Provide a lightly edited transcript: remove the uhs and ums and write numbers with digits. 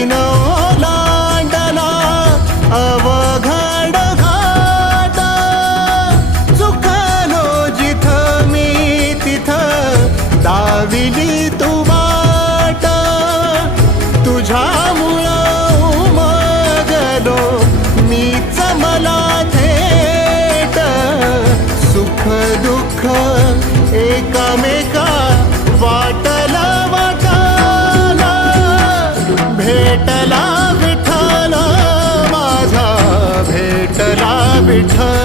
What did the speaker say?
दिन ओलांडला अवघड घाट, चुकलो जिथं मी तिथं दाविली तू वाट, तुझ्यामुळं उमगलो मीच मला थेट, सुख दुःख एकामेका वाटला वाटाला, भेटला विठ्ठल माझा भेटला विठ्ठल.